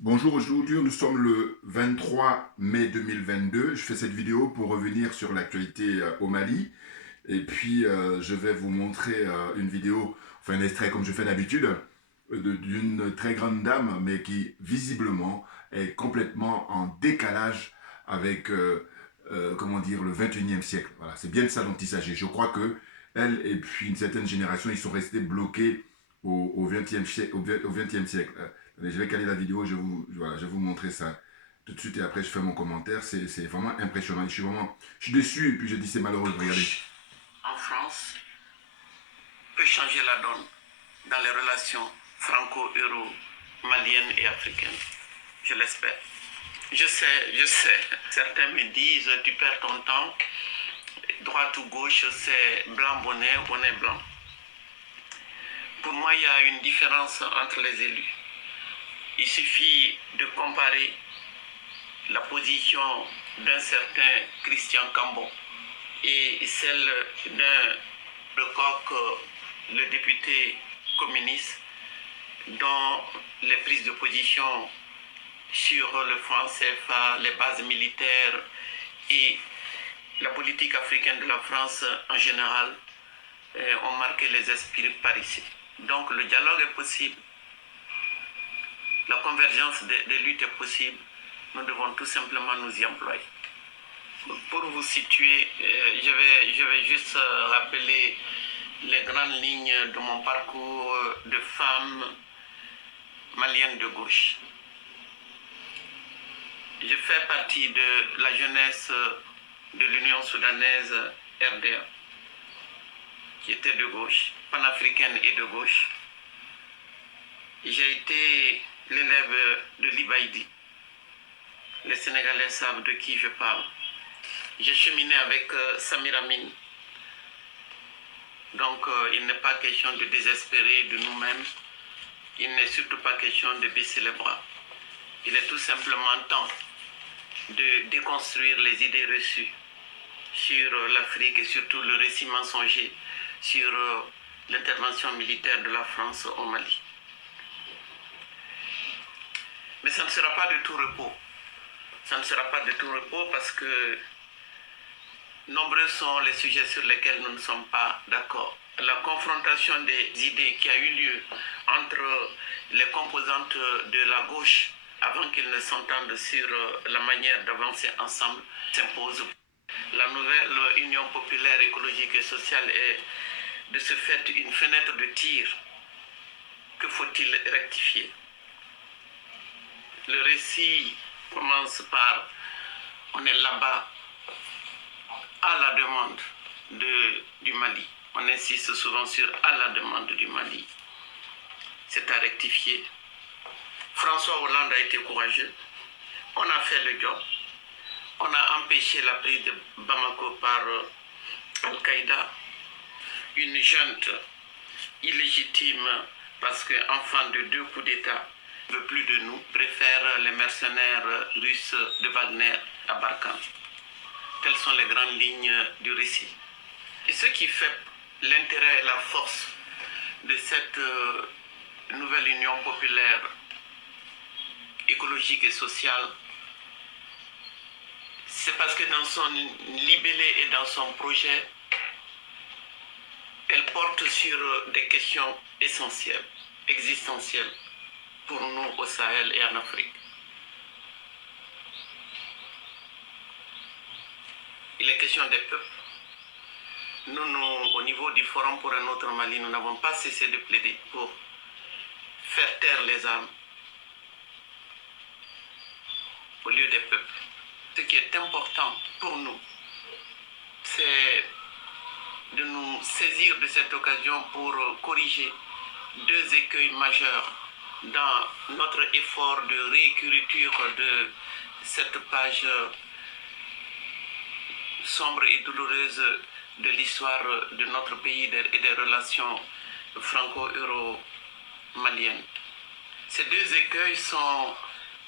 Bonjour, aujourd'hui nous sommes le 23 mai 2022. Je fais cette vidéo pour revenir sur l'actualité au Mali. Et puis je vais vous montrer une vidéo, enfin un extrait comme je fais d'habitude, d'une très grande dame, mais qui visiblement est complètement en décalage avec, comment dire, le 21e siècle. Voilà, c'est bien de ça dont il s'agit. Je crois que elle et puis une certaine génération, ils sont restés bloqués au 20e siècle. Au 20e siècle. Allez, je vais caler la vidéo, voilà, je vais vous montrer ça tout de suite et après je fais mon commentaire. C'est vraiment impressionnant. Je suis déçu et puis je dis c'est malheureux. Regardez. En France peut changer la donne dans les relations franco-euro-maliennes et africaines. Je l'espère. Je sais. Certains me disent tu perds ton temps. Droite ou gauche, c'est blanc bonnet, bonnet blanc. Pour moi, il y a une différence entre les élus. Il suffit de comparer la position d'un certain Christian Cambon et celle d'un Lecoq, le député communiste, dont les prises de position sur le franc CFA, les bases militaires et la politique africaine de la France en général ont marqué les esprits par ici. Donc le dialogue est possible, la convergence des luttes est possible, nous devons tout simplement nous y employer. Pour vous situer, je vais juste rappeler les grandes lignes de mon parcours de femme malienne de gauche. Je fais partie de la jeunesse de l'Union soudanaise RDA, qui était de gauche, panafricaine et de gauche. J'ai été l'élève de l'Ibaïdi. Les Sénégalais savent de qui je parle. J'ai cheminé avec Samir Amin. Donc il n'est pas question de désespérer de nous-mêmes. Il n'est surtout pas question de baisser les bras. Il est tout simplement temps de déconstruire les idées reçues sur l'Afrique et surtout le récit mensonger sur l'intervention militaire de la France au Mali. Mais ça ne sera pas de tout repos. Ça ne sera pas de tout repos parce que nombreux sont les sujets sur lesquels nous ne sommes pas d'accord. La confrontation des idées qui a eu lieu entre les composantes de la gauche avant qu'ils ne s'entendent sur la manière d'avancer ensemble s'impose. La nouvelle Union populaire écologique et sociale est de ce fait une fenêtre de tir. Que faut-il rectifier? Le récit commence par on est là-bas à la demande du Mali. On insiste souvent sur à la demande du Mali. C'est à rectifier. François Hollande a été courageux. On a fait le job. On a empêché la prise de Bamako par Al-Qaïda. Une junte illégitime parce qu'enfant de 2 coups d'État ne veut plus de nous, préfère les mercenaires russes de Wagner à Barkhane. Telles sont les grandes lignes du récit. Et ce qui fait l'intérêt et la force de cette nouvelle union populaire écologique et sociale, c'est parce que dans son libellé et dans son projet, elle porte sur des questions essentielles, existentielles pour nous au Sahel et en Afrique. Il est question des peuples. Nous, au niveau du Forum pour un autre Mali, nous n'avons pas cessé de plaider pour faire taire les armes au lieu des peuples. Ce qui est important pour nous, c'est de nous saisir de cette occasion pour corriger 2 écueils majeurs dans notre effort de réécriture de cette page sombre et douloureuse de l'histoire de notre pays et des relations franco-euro-maliennes. Ces 2 écueils sont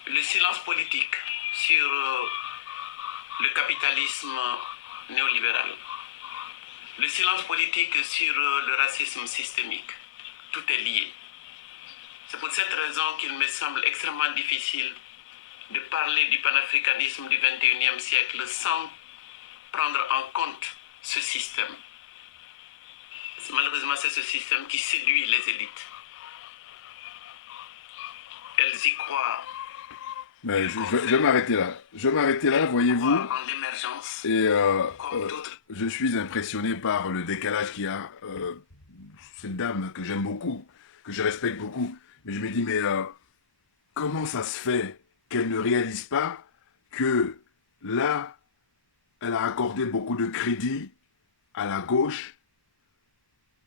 le silence politique sur le capitalisme néolibéral, le silence politique sur le racisme systémique. Tout est lié. C'est pour cette raison qu'il me semble extrêmement difficile de parler du panafricanisme du 21e siècle sans prendre en compte ce système. Malheureusement, c'est ce système qui séduit les élites. Elles y croient. Ben, je vais m'arrêter là. Je vais m'arrêter là, voyez-vous. En l'émergence, Et comme d'autres. je suis impressionné par le décalage qu'il y a. Cette dame que j'aime beaucoup, que je respecte beaucoup. Mais je me dis, mais comment ça se fait qu'elle ne réalise pas que là, elle a accordé beaucoup de crédit à la gauche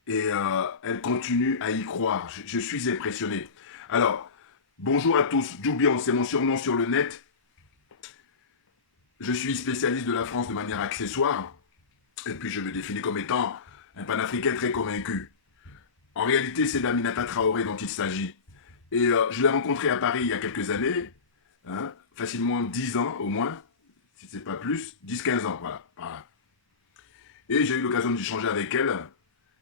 et elle continue à y croire. Je suis impressionné. Alors, bonjour à tous. Djoubian, c'est mon surnom sur le net. Je suis spécialiste de la France de manière accessoire. Et puis, je me définis comme étant un panafricain très convaincu. En réalité, c'est d'Aminata Traoré dont il s'agit. Et je l'ai rencontré à Paris il y a quelques années, hein, facilement 10 ans au moins, si ce n'est pas plus, 10-15 ans, voilà, voilà. Et j'ai eu l'occasion d'échanger avec elle,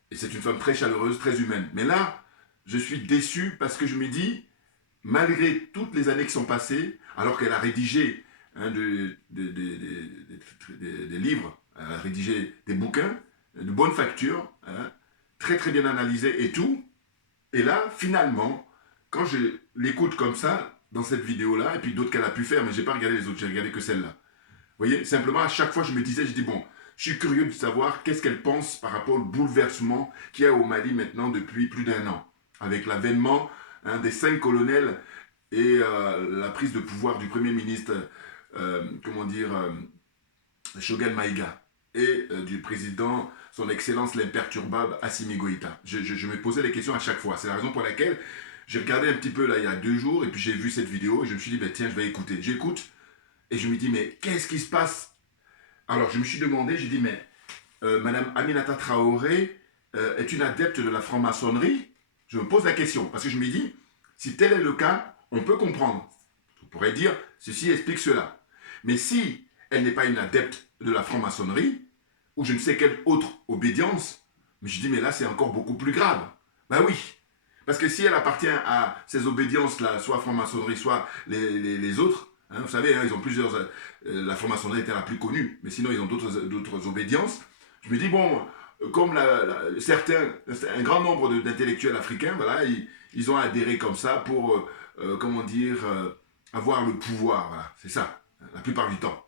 et c'est une femme très chaleureuse, très humaine. Mais là, je suis déçu parce que je me dis, malgré toutes les années qui sont passées, alors qu'elle a rédigé hein, des livres, elle a rédigé des bouquins de bonne facture, hein, très très bien analysés et tout, et là, finalement, quand je l'écoute comme ça, dans cette vidéo-là, et puis d'autres qu'elle a pu faire, mais je n'ai pas regardé les autres, j'ai regardé que celle-là. Vous voyez, simplement, à chaque fois, je me disais, je dis, bon, je suis curieux de savoir qu'est-ce qu'elle pense par rapport au bouleversement qu'il y a au Mali maintenant depuis plus d'1 an, avec l'avènement hein, des 5 colonels et la prise de pouvoir du Premier ministre, comment dire, Choguel Maïga, et du président, son Excellence l'imperturbable Assimi Goïta. Je me posais les questions à chaque fois. C'est la raison pour laquelle j'ai regardé un petit peu là il y a 2 jours, et puis j'ai vu cette vidéo, et je me suis dit, ben, tiens, je vais écouter. J'écoute, et je me dis, mais qu'est-ce qui se passe? Alors je me suis demandé, j'ai dit, mais Madame Aminata Traoré est une adepte de la franc-maçonnerie? Je me pose la question, parce que je me dis, si tel est le cas, on peut comprendre. On pourrait dire, ceci explique cela. Mais si elle n'est pas une adepte de la franc-maçonnerie, ou je ne sais quelle autre obédience, mais je dis, mais là, c'est encore beaucoup plus grave. Ben oui, parce que si elle appartient à ces obédiences-là, soit franc-maçonnerie, soit les autres, hein, vous savez, hein, ils ont plusieurs... la franc-maçonnerie était la plus connue, mais sinon, ils ont d'autres obédiences. Je me dis, bon, comme certains, un grand nombre d'intellectuels africains, voilà, ils ont adhéré comme ça pour, comment dire, avoir le pouvoir, voilà, c'est ça, la plupart du temps.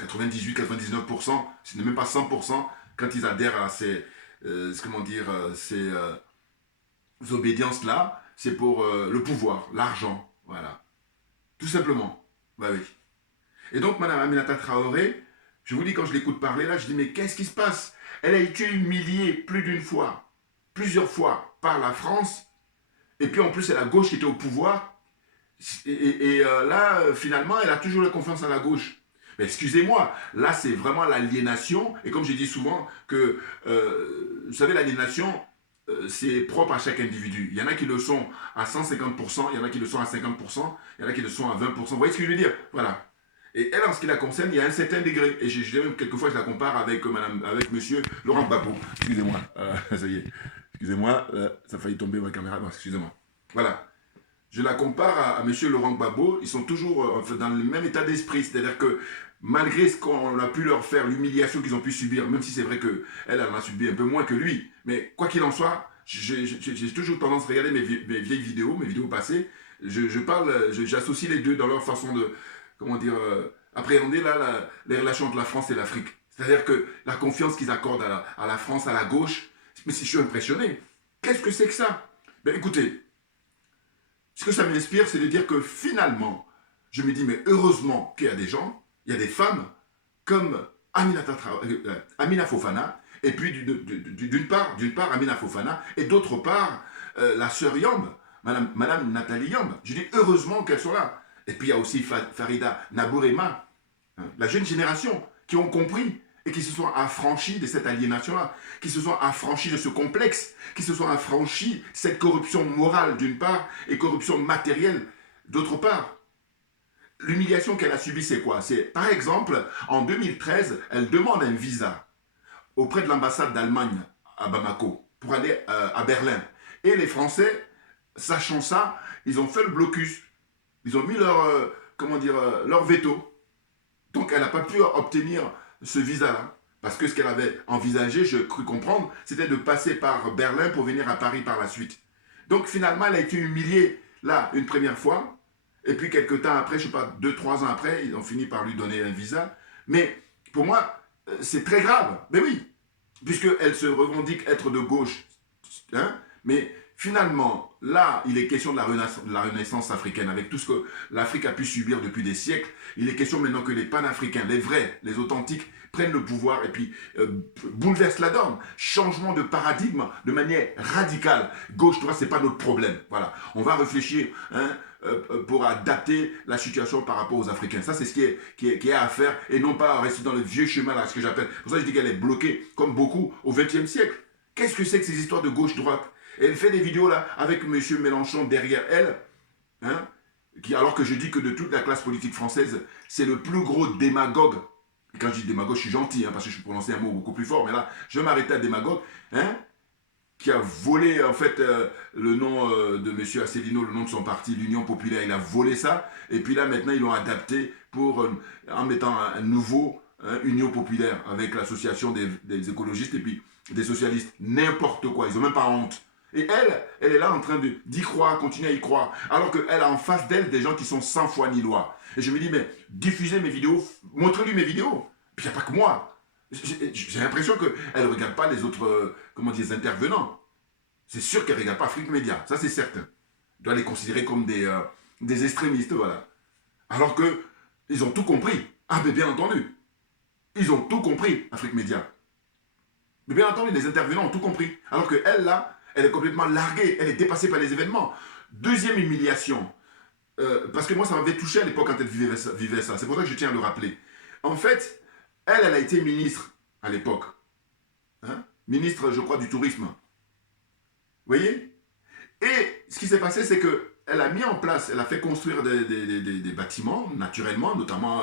98-99%, ce n'est même pas 100%, quand ils adhèrent à ces, comment dire, ces obédiences-là, c'est pour le pouvoir, l'argent, voilà. Tout simplement. Bah oui. Et donc, Madame Aminata Traoré, je vous dis, quand je l'écoute parler là, je dis, mais qu'est-ce qui se passe? Elle a été humiliée plus d'une fois, plusieurs fois, par la France, et puis en plus, c'est la gauche qui était au pouvoir, et là, finalement, elle a toujours la confiance à la gauche. Mais excusez-moi, là c'est vraiment l'aliénation, et comme je dis souvent que, vous savez, l'aliénation, c'est propre à chaque individu. Il y en a qui le sont à 150%, il y en a qui le sont à 50%, il y en a qui le sont à 20%. Vous voyez ce que je veux dire? Voilà. Et elle, en ce qui la concerne, il y a un certain degré. Et je dirais même quelquefois, je la compare avec, avec monsieur Laurent Gbagbo. Excusez-moi, ça y est. Excusez-moi, ça a failli tomber ma caméra. Non, excusez-moi. Voilà. Je la compare à monsieur Laurent Gbagbo. Ils sont toujours dans le même état d'esprit. C'est-à-dire que malgré ce qu'on a pu leur faire, l'humiliation qu'ils ont pu subir, même si c'est vrai qu'elle en a subi un peu moins que lui, mais quoi qu'il en soit, j'ai toujours tendance à regarder mes vieilles vidéos, mes vidéos passées, j'associe les deux dans leur façon de, comment dire, appréhender là, les relations entre la France et l'Afrique. C'est-à-dire que la confiance qu'ils accordent à la France, à la gauche, mais si je suis impressionné, qu'est-ce que c'est que ça? Ben écoutez, ce que ça m'inspire, c'est de dire que finalement, je me dis, mais heureusement qu'il y a des gens, il y a des femmes comme Amina Fofana, et puis d'une part Amina Fofana, et d'autre part la sœur Yamb, Madame Nathalie Yamb. Je dis heureusement qu'elles sont là. Et puis il y a aussi Farida Nabourema, hein, la jeune génération, qui ont compris et qui se sont affranchis de cette aliénation-là, qui se sont affranchis de ce complexe, qui se sont affranchis de cette corruption morale d'une part et corruption matérielle d'autre part. L'humiliation qu'elle a subie, c'est quoi? C'est, par exemple, en 2013, elle demande un visa auprès de l'ambassade d'Allemagne à Bamako pour aller à Berlin. Et les Français sachant ça, ils ont fait le blocus. Ils ont mis leur, leur veto. Donc elle n'a pas pu obtenir ce visa-là. Parce que ce qu'elle avait envisagé, je crus comprendre, c'était de passer par Berlin pour venir à Paris par la suite. Donc finalement, elle a été humiliée là une première fois. Et puis quelques temps après, je ne sais pas, 2-3 ans après, ils ont fini par lui donner un visa. Mais pour moi, c'est très grave. Mais oui, puisqu'elle se revendique être de gauche. Hein, mais finalement, là, il est question de la renaissance africaine, avec tout ce que l'Afrique a pu subir depuis des siècles. Il est question maintenant que les panafricains, les vrais, les authentiques, prennent le pouvoir et puis bouleversent la donne. Changement de paradigme de manière radicale. Gauche-droite, ce n'est pas notre problème. Voilà. On va réfléchir pour adapter la situation par rapport aux Africains. Ça, c'est ce qui est à faire et non pas rester dans le vieux chemin, là, ce que j'appelle. Pour ça, je dis qu'elle est bloquée, comme beaucoup, au XXe siècle. Qu'est-ce que c'est que ces histoires de gauche-droite? Elle fait des vidéos là avec M. Mélenchon derrière elle, hein, alors que je dis que de toute la classe politique française, c'est le plus gros démagogue. Et quand je dis démagogue, je suis gentil, hein, parce que je peux prononcer un mot beaucoup plus fort, mais là, je vais m'arrêter à démagogue, hein, qui a volé en fait le nom de M. Asselineau, le nom de son parti, l'Union Populaire, il a volé ça, et puis là maintenant ils l'ont adapté pour, en mettant un nouveau Union Populaire, avec l'association des écologistes et puis des socialistes, n'importe quoi, ils n'ont même pas honte. Et elle est là en train d'y croire, continuer à y croire, alors qu'elle a en face d'elle des gens qui sont sans foi ni loi. Et je me dis, mais diffusez mes vidéos, montrez-lui mes vidéos. Puis il n'y a pas que moi. J'ai l'impression qu'elle ne regarde pas les autres, les intervenants. C'est sûr qu'elle ne regarde pas Afrique Média, ça c'est certain. Elle doit les considérer comme des extrémistes, voilà. Alors qu'ils ont tout compris. Ah, mais bien entendu. Ils ont tout compris, Afrique Média. Mais bien entendu, les intervenants ont tout compris. Alors qu'elle, là, elle est complètement larguée. Elle est dépassée par les événements. Deuxième humiliation. Parce que moi, ça m'avait touché à l'époque quand elle vivait ça. C'est pour ça que je tiens à le rappeler. En fait, elle a été ministre à l'époque. Hein? Ministre, je crois, du tourisme. Vous voyez? Et ce qui s'est passé, c'est qu'elle a mis en place, elle a fait construire des bâtiments, naturellement, notamment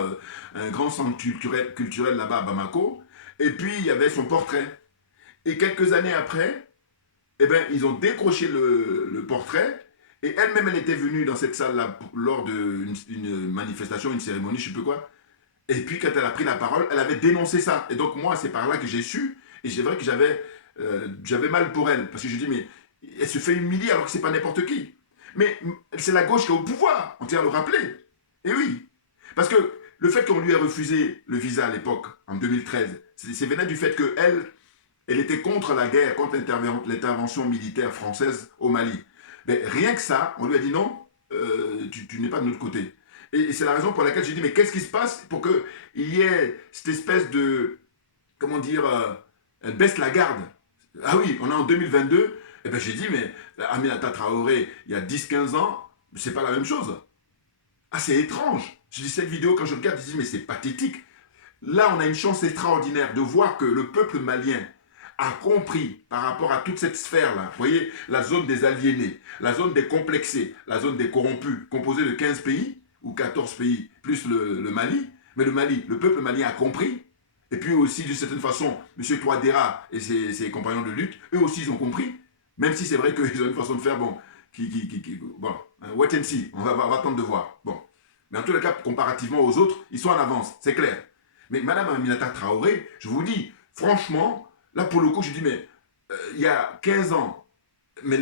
un grand centre culturel là-bas à Bamako. Et puis, il y avait son portrait. Et quelques années après, eh ben, ils ont décroché le portrait. Et elle-même, elle était venue dans cette salle-là lors d'une manifestation, une cérémonie, je ne sais plus quoi. Et puis, quand elle a pris la parole, elle avait dénoncé ça. Et donc, moi, c'est par là que j'ai su. Et c'est vrai que j'avais mal pour elle. Parce que je dis, mais elle se fait humilier alors que ce n'est pas n'importe qui. Mais c'est la gauche qui est au pouvoir. On tient à le rappeler. Et oui. Parce que le fait qu'on lui ait refusé le visa à l'époque, en 2013, c'est venait du fait qu'elle était contre la guerre, contre l'intervention militaire française au Mali. Mais rien que ça, on lui a dit non, tu n'es pas de notre côté. Et c'est la raison pour laquelle j'ai dit, mais qu'est-ce qui se passe pour qu'il y ait cette espèce de, elle baisse la garde. Ah oui, on est en 2022, et bien j'ai dit, mais Aminata Traoré, il y a 10-15 ans, c'est pas la même chose. Ah, c'est étrange. Je dis cette vidéo, quand je regarde, je dis, mais c'est pathétique. Là, on a une chance extraordinaire de voir que le peuple malien a compris par rapport à toute cette sphère-là, vous voyez, la zone des aliénés, la zone des complexés, la zone des corrompus, composée de 15 pays, ou 14 pays, plus le Mali. Mais le peuple malien a compris. Et puis aussi, d'une certaine façon, M. Touadéra et ses compagnons de lutte, eux aussi, ils ont compris. Même si c'est vrai qu'ils ont une façon de faire, bon, bon, wait and see, on va attendre de voir. Bon. Mais en tous les cas, comparativement aux autres, ils sont en avance, c'est clair. Mais Mme Aminata Traoré, je vous dis, franchement, là, pour le coup, je dis, mais il y a 15 ans, mais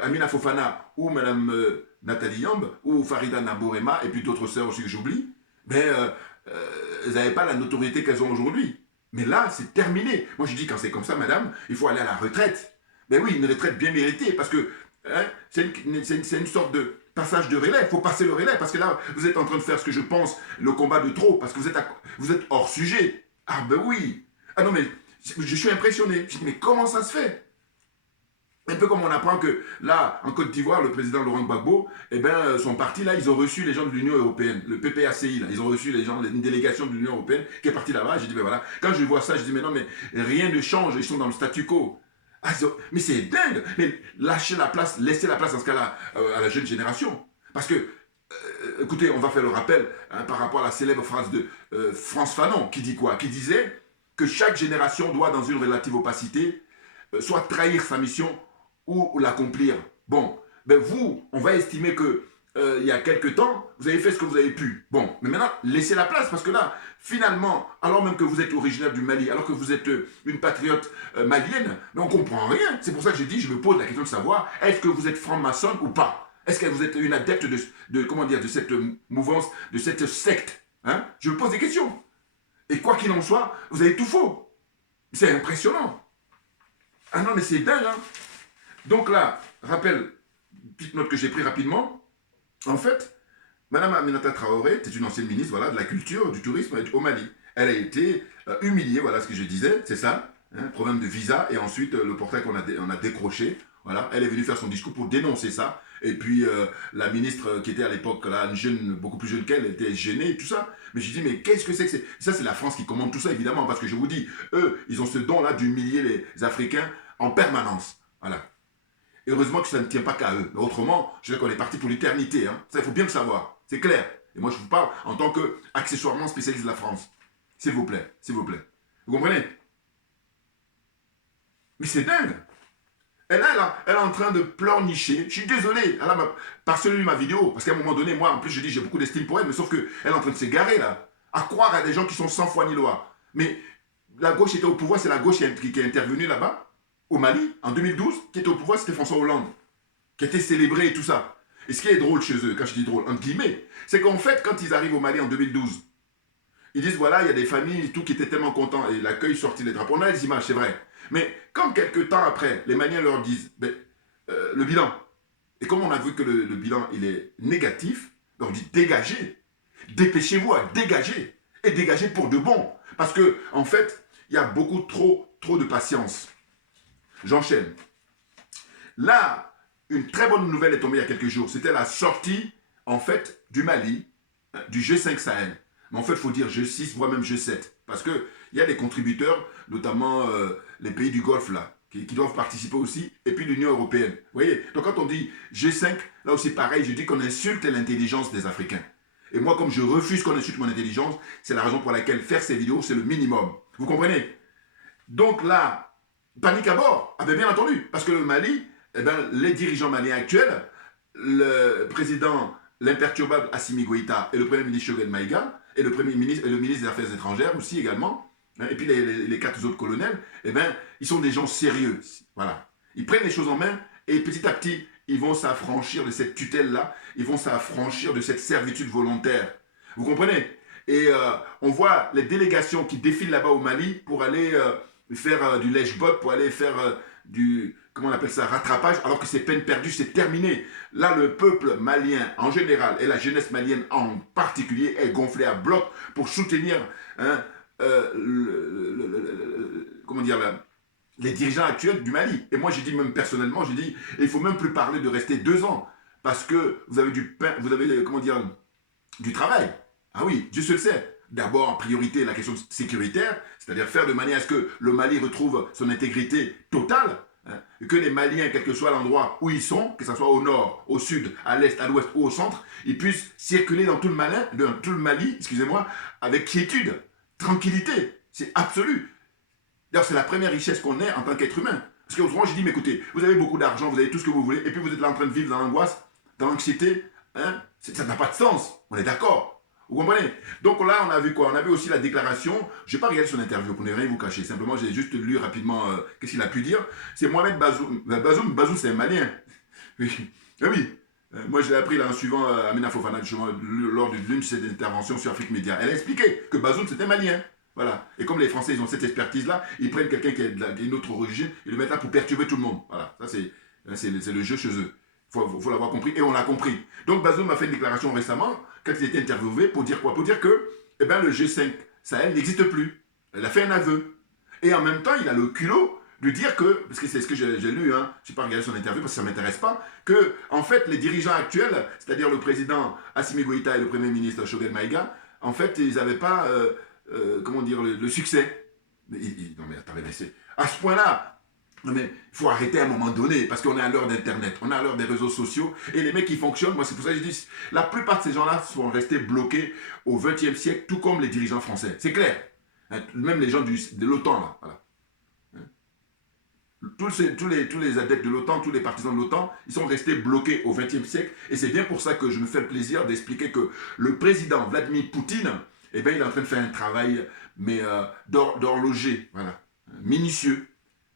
Amina Fofana ou Mme Nathalie Yamb ou Farida Nabourema et puis d'autres sœurs aussi que j'oublie, mais elles n'avaient pas la notoriété qu'elles ont aujourd'hui. Mais là, c'est terminé. Moi, je dis, quand c'est comme ça, madame, il faut aller à la retraite. Mais oui, une retraite bien méritée, parce que hein, c'est une sorte de passage de relais. Il faut passer le relais, parce que là, vous êtes en train de faire ce que je pense, le combat de trop, parce que vous êtes hors sujet. Ah ben oui. Ah non, mais je suis impressionné. Je dis, mais comment ça se fait? Un peu comme on apprend que là, en Côte d'Ivoire, le président Laurent Gbagbo, eh ben, son parti, là, ils ont reçu les gens de l'Union Européenne, le PPACI, là, ils ont reçu les gens, une délégation de l'Union Européenne qui est partie là-bas. J'ai dit, ben voilà, quand je vois ça, je dis, mais non, mais rien ne change, ils sont dans le statu quo. Ah, mais c'est dingue. Mais laissez la place dans ce cas-là à la jeune génération. Parce que, écoutez, on va faire le rappel hein, par rapport à la célèbre phrase de Frantz Fanon, qui dit quoi? Qui disait que chaque génération doit, dans une relative opacité, soit trahir sa mission ou l'accomplir. Bon, ben vous, on va estimer que il y a quelques temps, vous avez fait ce que vous avez pu. Bon, mais maintenant, laissez la place, parce que là, finalement, alors même que vous êtes originaire du Mali, alors que vous êtes une patriote malienne, mais on ne comprend rien. C'est pour ça que j'ai dit, je me pose la question de savoir, est-ce que vous êtes franc-maçonne ou pas? Est-ce que vous êtes une adepte comment dire, de cette mouvance, de cette secte, hein? Je me pose des questions. Et quoi qu'il en soit, vous avez tout faux. C'est impressionnant. Ah non, mais c'est dingue, hein? Donc là, rappel, petite note que j'ai pris rapidement. En fait, Madame Aminata Traoré, c'est une ancienne ministre, voilà, de la culture, du tourisme au Mali. Elle a été humiliée, voilà ce que je disais, c'est ça, hein, problème de visa, et ensuite le portail qu'on a décroché, voilà, elle est venue faire son discours pour dénoncer ça, et puis la ministre qui était à l'époque, là, une jeune, beaucoup plus jeune qu'elle, était gênée, et tout ça. Mais je dis, mais qu'est-ce que c'est que c'est? Ça, c'est la France qui commande tout ça, évidemment, parce que je vous dis, eux, ils ont ce don-là d'humilier les Africains en permanence, voilà. Et heureusement que ça ne tient pas qu'à eux. Mais autrement, je sais qu'on est parti pour l'éternité. Hein. Ça, il faut bien le savoir. C'est clair. Et moi, je vous parle en tant qu'accessoirement spécialiste de la France. S'il vous plaît. S'il vous plaît. Vous comprenez? Mais c'est dingue. Elle est en train de pleurnicher. Je suis désolé. Elle a parcelé ma vidéo. Parce qu'à un moment donné, moi, en plus, je dis, j'ai beaucoup d'estime pour elle. Mais sauf qu'elle est en train de s'égarer, là. À croire à des gens qui sont sans foi ni loi. Mais la gauche était au pouvoir. C'est la gauche qui est intervenue là-bas. Au Mali, en 2012, qui était au pouvoir, c'était François Hollande, qui était célébré et tout ça. Et ce qui est drôle chez eux, quand je dis drôle, entre guillemets, c'est qu'en fait, quand ils arrivent au Mali en 2012, ils disent, voilà, il y a des familles et tout qui étaient tellement contents, et l'accueil sortit les drapeaux. On a les images, c'est vrai. Mais quand quelques temps après, les Maliens leur disent, ben, le bilan, et comme on a vu que le bilan, il est négatif, on dit, dégagez, dépêchez-vous à dégager, et dégagez pour de bon. Parce que, en fait, il y a beaucoup trop de patience. J'enchaîne. Là, une très bonne nouvelle est tombée il y a quelques jours. C'était la sortie, en fait, du Mali, du G5 Sahel. Mais en fait, il faut dire G6, voire même G7. Parce qu'il y a des contributeurs, notamment les pays du Golfe, là, qui doivent participer aussi, et puis l'Union européenne. Vous voyez? Donc quand on dit G5, là aussi pareil, je dis qu'on insulte l'intelligence des Africains. Et moi, comme je refuse qu'on insulte mon intelligence, c'est la raison pour laquelle faire ces vidéos, c'est le minimum. Vous comprenez? Donc là, panique à bord, ah ben bien entendu, parce que le Mali, eh ben, les dirigeants maliens actuels, le président, l'imperturbable Assimi Goïta et le premier ministre Choguel Maïga, et le premier ministre et le ministre des Affaires étrangères aussi également, hein, et puis les quatre autres colonels, eh ben, ils sont des gens sérieux. Voilà. Ils prennent les choses en main et petit à petit, ils vont s'affranchir de cette tutelle-là, ils vont s'affranchir de cette servitude volontaire. Vous comprenez? Et on voit les délégations qui défilent là-bas au Mali pour aller faire du lèche-botte, pour aller faire du, comment on appelle ça, rattrapage, alors que c'est peine perdue, c'est terminé. Là, le peuple malien en général, et la jeunesse malienne en particulier, est gonflé à bloc pour soutenir hein, comment dire, les dirigeants actuels du Mali. Et moi, j'ai dit même personnellement, j'ai dit, il ne faut même plus parler de rester 2 ans, parce que vous avez du pain, vous avez, comment dire, du travail. Ah oui, Dieu se le sait. D'abord, en priorité, la question sécuritaire, c'est-à-dire faire de manière à ce que le Mali retrouve son intégrité totale, hein, et que les Maliens, quel que soit l'endroit où ils sont, que ce soit au nord, au sud, à l'est, à l'ouest ou au centre, ils puissent circuler dans tout le Mali, excusez-moi, avec quiétude, tranquillité. C'est absolu. D'ailleurs, c'est la première richesse qu'on ait en tant qu'être humain. Parce qu'autrement, je dis, mais écoutez, vous avez beaucoup d'argent, vous avez tout ce que vous voulez, et puis vous êtes là en train de vivre dans l'angoisse, dans l'anxiété, hein, ça n'a pas de sens. On est d'accord. Vous comprenez? Donc là, on a vu quoi? On a vu aussi la déclaration. Je n'ai pas regardé son interview pour ne rien vous cacher. Simplement, j'ai juste lu rapidement qu'est-ce qu'il a pu dire. C'est Mohamed Bazoum. Bazoum, c'est un Malien. Oui. Oui. Moi, je l'ai appris là en suivant Amina Fofana lors d'une de ses interventions sur Afrique Média. Elle a expliqué que Bazoum, c'était Malien. Voilà. Et comme les Français, ils ont cette expertise-là, ils prennent quelqu'un qui est d'une autre origine, ils le mettent là pour perturber tout le monde. Voilà. Ça, c'est le jeu chez eux. Faut l'avoir compris. Et on l'a compris. Donc, Bazoum a fait une déclaration récemment quand il était interviewé, pour dire quoi? Pour dire que eh ben, le G5 Sahel n'existe plus. Il a fait un aveu. Et en même temps, il a le culot de dire que, parce que c'est ce que j'ai lu, hein, je n'ai pas regardé son interview parce que ça ne m'intéresse pas, que en fait, les dirigeants actuels, c'est-à-dire le président Assimi Goïta et le premier ministre Choguel Maïga, en fait, ils n'avaient pas, comment dire, le succès. Mais, non mais attendez, mais c'est à ce point-là. Non mais il faut arrêter à un moment donné, parce qu'on est à l'heure d'Internet, on est à l'heure des réseaux sociaux, et les mecs qui fonctionnent, moi c'est pour ça que je dis, la plupart de ces gens-là sont restés bloqués au XXe siècle, tout comme les dirigeants français. C'est clair. Hein, même les gens de l'OTAN, là. Voilà. Hein. Tous les adeptes de l'OTAN, tous les partisans de l'OTAN, ils sont restés bloqués au XXe siècle. Et c'est bien pour ça que je me fais le plaisir d'expliquer que le président Vladimir Poutine, eh bien, il est en train de faire un travail d'horloger, voilà, minutieux,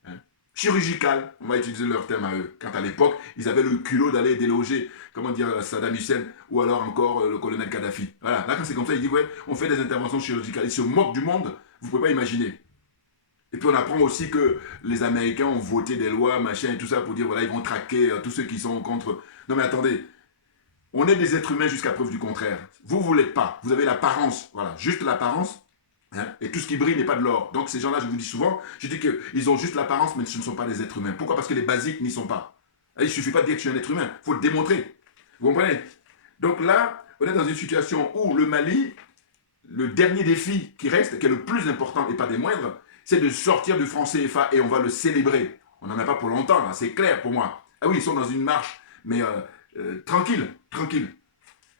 hein, chirurgical, on va utiliser leur terme à eux. Quand à l'époque, ils avaient le culot d'aller déloger, comment dire, Saddam Hussein ou alors encore le colonel Kadhafi. Voilà, là quand c'est comme ça, ils disent, ouais, on fait des interventions chirurgicales. Ils se moquent du monde, vous ne pouvez pas imaginer. Et puis on apprend aussi que les Américains ont voté des lois, machin et tout ça pour dire, voilà, ils vont traquer tous ceux qui sont contre. Non mais attendez, on est des êtres humains jusqu'à preuve du contraire. Vous l'êtes pas, vous avez l'apparence, voilà, juste l'apparence, hein, et tout ce qui brille n'est pas de l'or. Donc ces gens-là, je vous dis souvent, je dis qu'ils ont juste l'apparence, mais ce ne sont pas des êtres humains. Pourquoi? Parce que les basiques n'y sont pas. Il ne suffit pas de dire que je suis un être humain, il faut le démontrer. Vous comprenez? Donc là, on est dans une situation où le Mali, le dernier défi qui reste, qui est le plus important et pas des moindres, c'est de sortir du franc CFA et on va le célébrer. On n'en a pas pour longtemps, c'est clair pour moi. Ah oui, ils sont dans une marche, mais tranquille, tranquille.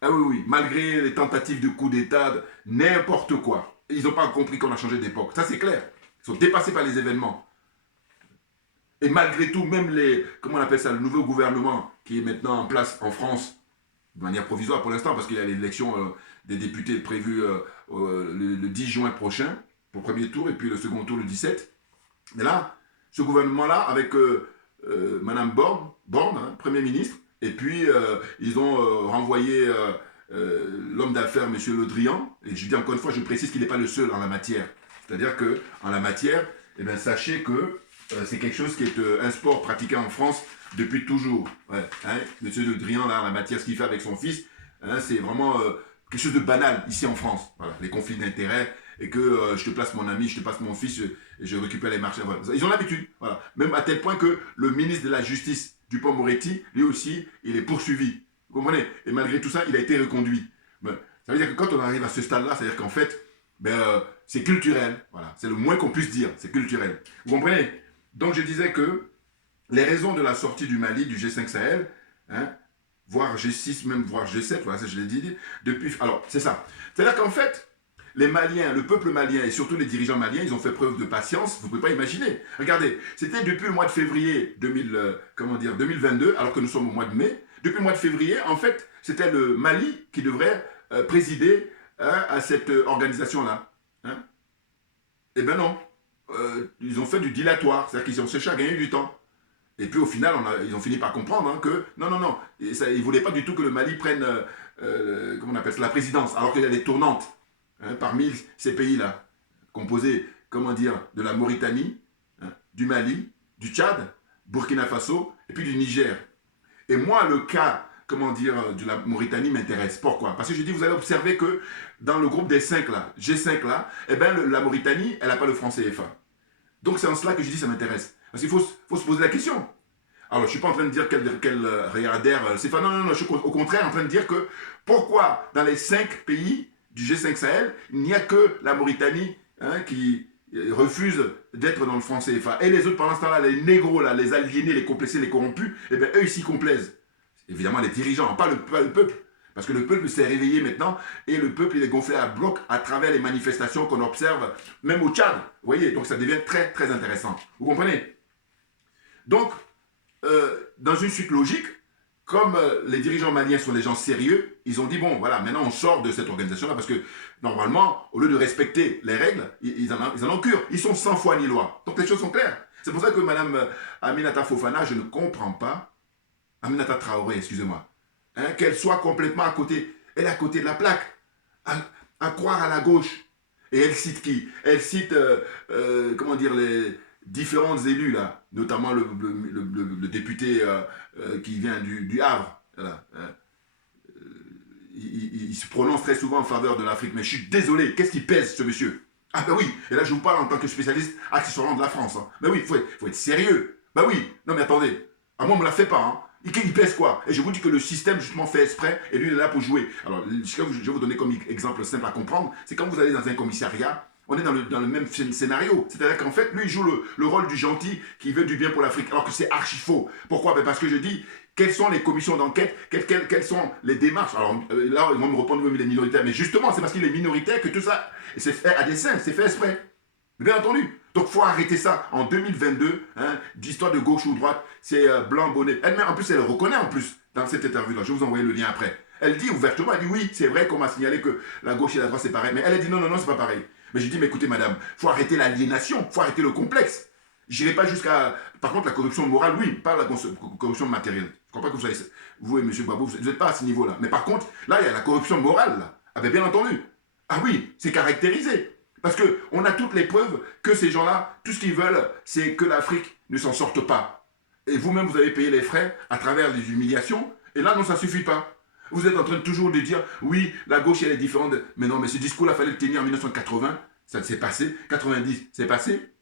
Ah oui, oui, malgré les tentatives de coup d'État, n'importe quoi. Ils n'ont pas compris qu'on a changé d'époque, ça c'est clair. Ils sont dépassés par les événements. Et malgré tout, même comment on appelle ça, le nouveau gouvernement qui est maintenant en place en France, de manière provisoire pour l'instant, parce qu'il y a l'élection des députés prévue le 10 juin prochain, pour le premier tour, et puis le second tour le 17. Mais là, ce gouvernement-là, avec Madame Borne, hein, Premier ministre, et puis ils ont renvoyé l'homme d'affaires, M. Le Drian, et je dis encore une fois, je précise qu'il n'est pas le seul en la matière. C'est-à-dire qu'en la matière, eh bien, sachez que c'est quelque chose qui est un sport pratiqué en France depuis toujours. Ouais, hein, M. Le Drian, là, en la matière, ce qu'il fait avec son fils, hein, c'est vraiment quelque chose de banal ici en France. Voilà, les conflits d'intérêts, et que je te place mon ami, je te passe mon fils, et je récupère les marchés. Voilà. Ils ont l'habitude. Voilà. Même à tel point que le ministre de la Justice, Dupond-Moretti, lui aussi, il est poursuivi. Vous comprenez? Et malgré tout ça, il a été reconduit. Ben, ça veut dire que quand on arrive à ce stade-là, ça veut dire qu'en fait, c'est culturel. Voilà. C'est le moins qu'on puisse dire. C'est culturel. Vous comprenez? Donc je disais que les raisons de la sortie du Mali, du G5 Sahel, hein, voire G6, même voire G7, voilà, ça je l'ai dit, depuis... Alors, c'est ça. C'est-à-dire qu'en fait, les Maliens, le peuple malien et surtout les dirigeants maliens, ils ont fait preuve de patience, vous ne pouvez pas imaginer. Regardez, c'était depuis le mois de février 2022, alors que nous sommes au mois de mai. Depuis le mois de février, en fait, c'était le Mali qui devrait présider à cette organisation-là. Hein. Eh bien non, ils ont fait du dilatoire, c'est-à-dire qu'ils ont cherché à gagner du temps. Et puis au final, ils ont fini par comprendre hein, que non, ils ne voulaient pas du tout que le Mali prenne, comment on appelle ça, la présidence, alors qu'il y a des tournantes. Hein, parmi ces pays-là, composés, comment dire, de la Mauritanie, hein, du Mali, du Tchad, Burkina Faso, et puis du Niger. Et moi, le cas, comment dire, de la Mauritanie m'intéresse. Pourquoi? Parce que je dis, vous allez observer que dans le groupe des 5 là, G5 là, eh ben, la Mauritanie, elle n'a pas le franc CFA. Donc c'est en cela que je dis, ça m'intéresse. Parce qu'il faut se poser la question. Alors, je ne suis pas en train de dire quel regardeur c'est pas. Non, je suis au contraire en train de dire que pourquoi dans les 5 pays du G5 Sahel, il n'y a que la Mauritanie hein, qui refuse d'être dans le franc CFA. Et les autres, pendant ce temps-là, les négros, là, les aliénés, les complexés, les corrompus, eh bien, eux, ils s'y complaisent. Évidemment, les dirigeants, pas le peuple. Parce que le peuple s'est réveillé maintenant et le peuple, il est gonflé à bloc à travers les manifestations qu'on observe, même au Tchad. Vous voyez, donc ça devient très, très intéressant. Vous comprenez? Donc, dans une suite logique, comme les dirigeants maliens sont des gens sérieux, ils ont dit, bon, voilà, maintenant on sort de cette organisation-là, parce que normalement, au lieu de respecter les règles, ils en ont cure. Ils sont sans foi ni loi. Donc les choses sont claires. C'est pour ça que Mme Aminata Fofana, je ne comprends pas, Aminata Traoré, excusez-moi, hein, qu'elle soit complètement à côté, elle est à côté de la plaque, à croire à la gauche. Et elle cite qui? Elle cite, comment dire, les différents élus, là, notamment le député qui vient du Havre. Voilà, hein. Il se prononce très souvent en faveur de l'Afrique, mais je suis désolé, qu'est-ce qui pèse ce monsieur? Ah ben oui, et là je vous parle en tant que spécialiste accessoirement de la France. Hein. Ben oui, faut être sérieux. Ben oui, non mais attendez, à moi on me la fait pas. Hein. Il pèse quoi? Et je vous dis que le système justement fait exprès, et lui il est là pour jouer. Alors, je vais vous donner comme exemple simple à comprendre, c'est quand vous allez dans un commissariat, on est dans le même scénario. C'est-à-dire qu'en fait, lui, il joue le rôle du gentil qui veut du bien pour l'Afrique, alors que c'est archi faux. Pourquoi? Ben parce que je dis, quelles sont les commissions d'enquête, quelles sont les démarches? Alors là, ils vont me répondre, oui, mais les minoritaires. Mais justement, c'est parce qu'il est minoritaire que tout ça, c'est fait à dessein, c'est fait exprès. Bien entendu. Donc, il faut arrêter ça. En 2022, hein, d'histoire de gauche ou droite, c'est blanc, bonnet. Elle-même, en plus, elle reconnaît en plus dans cette interview-là. Je vais vous envoyer le lien après. Elle dit ouvertement, elle dit oui, c'est vrai qu'on m'a signalé que la gauche et la droite, c'est pareil. Mais elle a dit non, non, non, c'est pas pareil. Mais je dis, mais écoutez, madame, il faut arrêter l'aliénation, il faut arrêter le complexe. Je n'irai pas jusqu'à... Par contre, la corruption morale, oui, pas la corruption matérielle. Je ne crois pas que vous soyez... Vous et M. Babou, vous n'êtes pas à ce niveau-là. Mais par contre, là, il y a la corruption morale, là. Ah ben, bien entendu. Ah oui, c'est caractérisé. Parce qu'on a toutes les preuves que ces gens-là, tout ce qu'ils veulent, c'est que l'Afrique ne s'en sorte pas. Et vous-même, vous avez payé les frais à travers les humiliations. Et là, non, ça ne suffit pas. Vous êtes en train de toujours de dire, oui, la gauche, elle est différente. Mais non, mais ce discours-là, il fallait le tenir en 1980. Ça s'est passé. 90, c'est passé.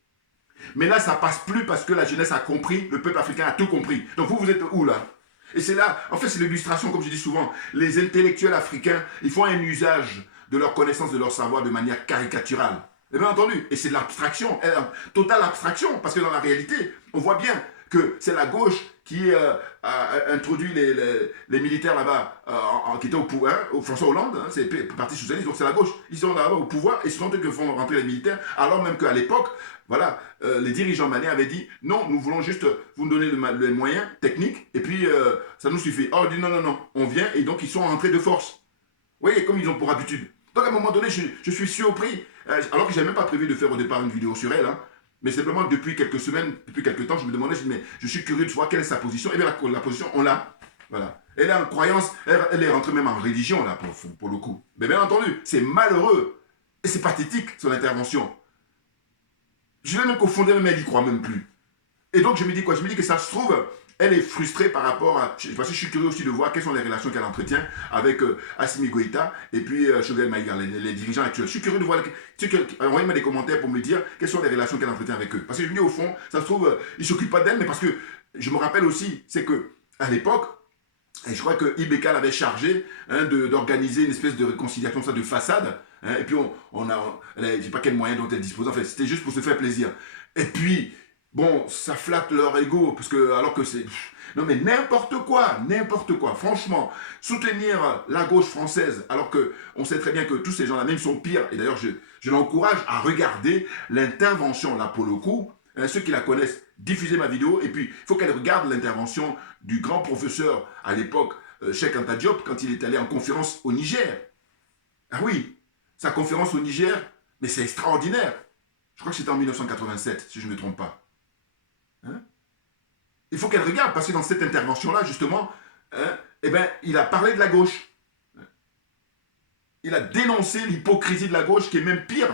Mais là, ça passe plus parce que la jeunesse a compris, le peuple africain a tout compris. Donc vous êtes où là? Et c'est là, en fait, c'est l'illustration, comme je dis souvent. Les intellectuels africains, ils font un usage de leur connaissance, de leur savoir de manière caricaturale. Et bien entendu, et c'est de l'abstraction, totale abstraction, parce que dans la réalité, on voit bien que c'est la gauche qui a introduit les militaires là-bas, qui étaient au pouvoir, François Hollande, hein, c'est le parti socialiste, donc c'est la gauche, ils sont là-bas au pouvoir, et ce sont eux qui font rentrer les militaires, alors même qu'à l'époque, voilà, les dirigeants maliens avaient dit, non, nous voulons juste vous donner les moyens techniques, et puis ça nous suffit. Oh, on dit non, non, non, on vient, et donc ils sont rentrés de force. Vous voyez, comme ils ont pour habitude. Donc à un moment donné, je suis surpris, alors que je n'avais même pas prévu de faire au départ une vidéo sur elle, hein, mais simplement depuis quelques semaines, depuis quelques temps, je me demandais, mais je suis curieux de voir quelle est sa position. Et bien la position, on l'a. Voilà. Elle est en croyance, elle est rentrée même en religion, là, pour le coup. Mais bien entendu, c'est malheureux. Et c'est pathétique, son intervention. Je dirais même qu'au fond d'elle, elle n'y croit même plus. Et donc je me dis quoi? Je me dis que ça se trouve, elle est frustrée par rapport à... Parce que je suis curieux aussi de voir quelles sont les relations qu'elle entretient avec Assimi Goïta et puis Choguel Maïga, les dirigeants actuels. Je suis curieux de voir... Envoyez-moi des commentaires pour me dire quelles sont les relations qu'elle entretient avec eux. Parce que je me dis au fond, ça se trouve, ils ne s'occupent pas d'elle, mais parce que je me rappelle aussi, c'est que à l'époque, et je crois que Ibeka l'avait chargé hein, d'organiser une espèce de réconciliation ça, de façade. Hein, et puis je ne sais pas quel moyen dont elle disposait. En fait, c'était juste pour se faire plaisir. Et puis, bon, ça flatte leur ego, parce que alors que c'est... Non mais n'importe quoi, n'importe quoi. Franchement, soutenir la gauche française, alors qu'on sait très bien que tous ces gens-là, même sont pires. Et d'ailleurs, je l'encourage à regarder l'intervention, là pour le coup. Hein, ceux qui la connaissent, diffusez ma vidéo. Et puis, il faut qu'elle regarde l'intervention du grand professeur à l'époque, Cheikh Anta Diop, quand il est allé en conférence au Niger. Ah oui, sa conférence au Niger, mais c'est extraordinaire. Je crois que c'était en 1987, si je ne me trompe pas. Hein? Il faut qu'elle regarde, parce que dans cette intervention-là, justement, hein, eh ben, il a parlé de la gauche. Il a dénoncé l'hypocrisie de la gauche, qui est même pire.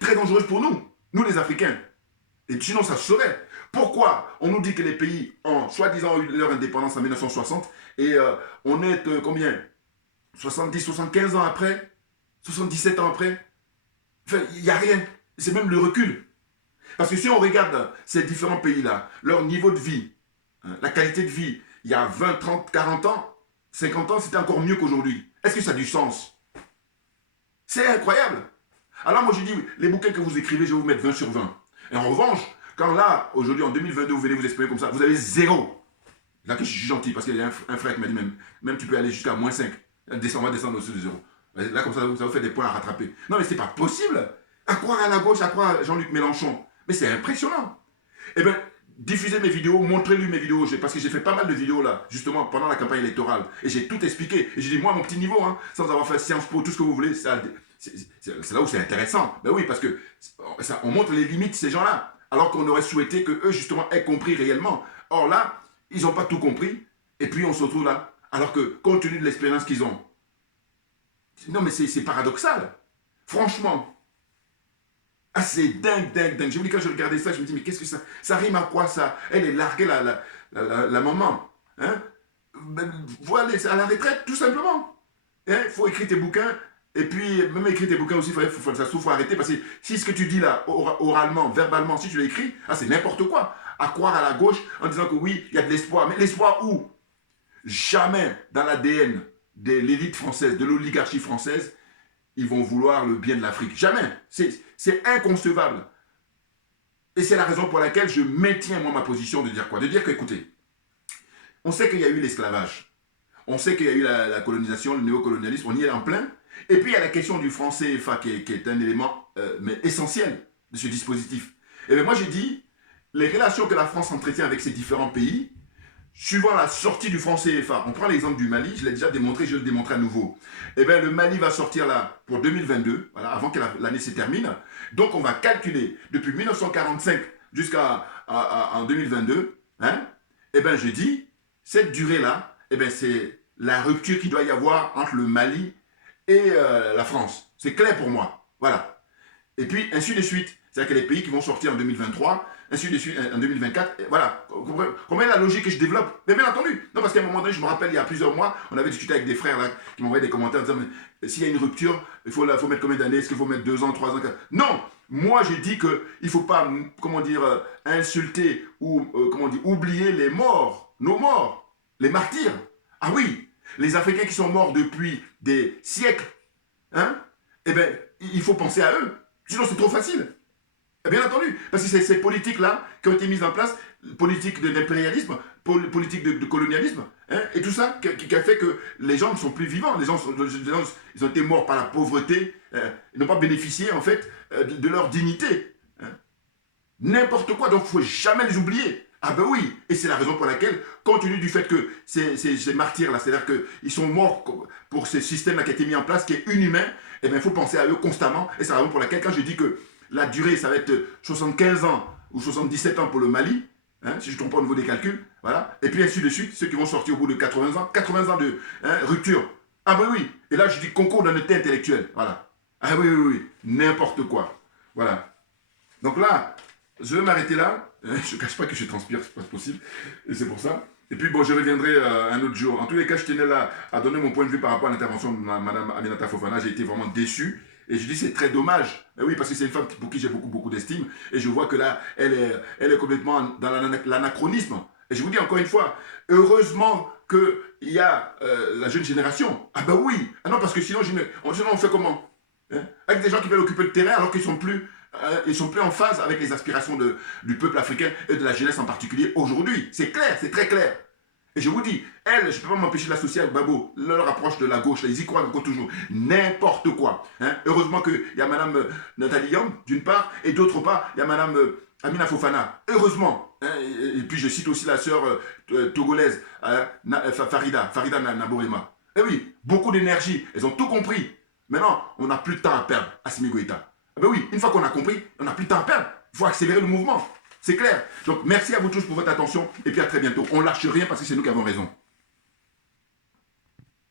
Très dangereuse pour nous, les Africains. Et sinon, ça se saurait. Pourquoi on nous dit que les pays ont, soi-disant, eu leur indépendance en 1960, et on est, combien 70, 75 ans après 77 ans après. Enfin, il n'y a rien. C'est même le recul. Parce que si on regarde ces différents pays-là, leur niveau de vie, hein, la qualité de vie, il y a 20, 30, 40 ans, 50 ans, c'était encore mieux qu'aujourd'hui. Est-ce que ça a du sens? C'est incroyable. Alors moi je dis, les bouquins que vous écrivez, je vais vous mettre 20 sur 20. Et en revanche, quand là, aujourd'hui, en 2022, vous venez vous exprimer comme ça, vous avez 0. Là que je suis gentil, parce qu'il y a un frère qui m'a dit même tu peux aller jusqu'à moins 5. On va descendre au-dessus de 0. Là, comme ça vous fait des points à rattraper. Non, mais c'est pas possible. À croire à la gauche, à croire à Jean-Luc Mélenchon. Mais c'est impressionnant. Eh bien, diffusez mes vidéos, montrez-lui mes vidéos. Parce que j'ai fait pas mal de vidéos là, justement, pendant la campagne électorale. Et j'ai tout expliqué. Et j'ai dit, moi, mon petit niveau, hein, sans avoir fait Sciences Po, tout ce que vous voulez, c'est là où c'est intéressant. Ben oui, parce que on montre les limites de ces gens-là. Alors qu'on aurait souhaité qu'eux, justement, aient compris réellement. Or là, ils n'ont pas tout compris. Et puis, on se retrouve là. Alors que, compte tenu de l'expérience qu'ils ont, non, mais c'est paradoxal. Franchement. Ah, c'est dingue, dingue, dingue. Je me dis, quand je regardais ça, je me dis, mais qu'est-ce que ça rime à quoi ça? Elle est larguée, la maman. Hein? Voilà, à la retraite, tout simplement. Il faut écrire tes bouquins. Et puis, même écrire tes bouquins aussi, ça faut arrêter. Parce que si ce que tu dis là, oralement, verbalement, si tu l'écris, ah, c'est n'importe quoi. À croire à la gauche en disant que oui, il y a de l'espoir. Mais l'espoir où? Jamais dans l'ADN de l'élite française, de l'oligarchie française, ils vont vouloir le bien de l'Afrique. Jamais. C'est inconcevable. Et c'est la raison pour laquelle je maintiens, moi, ma position de dire quoi? De dire que, écoutez, on sait qu'il y a eu l'esclavage. On sait qu'il y a eu la colonisation, le néocolonialisme, on y est en plein. Et puis il y a la question du franc CFA qui est un élément mais essentiel de ce dispositif. Et bien moi j'ai dit, les relations que la France entretient avec ces différents pays, suivant la sortie du franc CFA, on prend l'exemple du Mali, je l'ai déjà démontré, je vais le démontrer à nouveau. Eh bien, le Mali va sortir là pour 2022, voilà, avant que l'année se termine. Donc, on va calculer depuis 1945 jusqu'à en 2022. Hein, eh bien, je dis, cette durée-là, eh bien, c'est la rupture qu'il doit y avoir entre le Mali et la France. C'est clair pour moi. Voilà. Et puis, ainsi de suite. C'est-à-dire que les pays qui vont sortir en 2023, ainsi de suite en 2024, voilà. Combien la logique que je développe? Mais bien entendu. Non, parce qu'à un moment donné, je me rappelle, il y a plusieurs mois, on avait discuté avec des frères là, qui m'envoyaient des commentaires en disant, s'il y a une rupture, il faut mettre combien d'années? Est-ce qu'il faut mettre 2 ans, 3 ans, 4 ans? Non. Moi, j'ai dit qu'il ne faut pas, comment dire, insulter ou, comment dire, oublier les morts, nos morts, les martyrs. Ah oui, les Africains qui sont morts depuis des siècles, hein? Eh bien, il faut penser à eux. Sinon, c'est trop facile. Bien entendu, parce que c'est ces politiques-là qui ont été mises en place, politique de l'impérialisme, politique de colonialisme, hein, et tout ça qui a fait que les gens ne sont plus vivants. Les gens, ils ont été morts par la pauvreté, ils n'ont pas bénéficié en fait de leur dignité. Hein. N'importe quoi, donc il ne faut jamais les oublier. Ah ben oui, et c'est la raison pour laquelle, compte tenu du fait que ces martyrs-là, c'est-à-dire qu'ils sont morts pour ce système-là qui a été mis en place, qui est inhumain, eh bien il faut penser à eux constamment, et c'est la raison pour laquelle quand je dis que la durée, ça va être 75 ans ou 77 ans pour le Mali, hein, si je ne trompe pas au niveau des calculs, voilà. Et puis ainsi de suite, ceux qui vont sortir au bout de 80 ans de rupture. Ah ben oui, et là je dis concours d'honnêteté intellectuelle, voilà. Ah oui, oui, oui, n'importe quoi. Voilà. Donc là, je vais m'arrêter là. Je ne cache pas que je transpire, c'est pas possible, et c'est pour ça. Et puis bon, je reviendrai un autre jour. En tous les cas, je tenais là à donner mon point de vue par rapport à l'intervention de Mme Aminata Fofana. J'ai été vraiment déçu. Et je dis c'est très dommage. Et oui, parce que c'est une femme pour qui j'ai beaucoup d'estime. Et je vois que là, elle est complètement dans l'anachronisme. Et je vous dis encore une fois, heureusement qu'il y a la jeune génération. Ah ben oui. Ah non, parce que sinon on fait comment, hein? Avec des gens qui veulent occuper le terrain alors qu'ils sont plus en phase avec les aspirations du peuple africain et de la jeunesse en particulier aujourd'hui. C'est clair, c'est très clair. Et je vous dis, elle, je ne peux pas m'empêcher de l'associer avec Babo. Leur approche de la gauche, là, ils y croient encore toujours. N'importe quoi. Hein. Heureusement qu'il y a Mme Nathalie Young, d'une part, et d'autre part, il y a Mme Amina Fofana. Heureusement. Hein. Et puis je cite aussi la sœur togolaise, Farida Naborema. Eh oui, beaucoup d'énergie. Elles ont tout compris. Maintenant, on n'a plus de temps à perdre, Assimi Goïta. Eh ben oui, une fois qu'on a compris, on n'a plus de temps à perdre. Il faut accélérer le mouvement. C'est clair. Donc, merci à vous tous pour votre attention et puis à très bientôt. On ne lâche rien parce que c'est nous qui avons raison.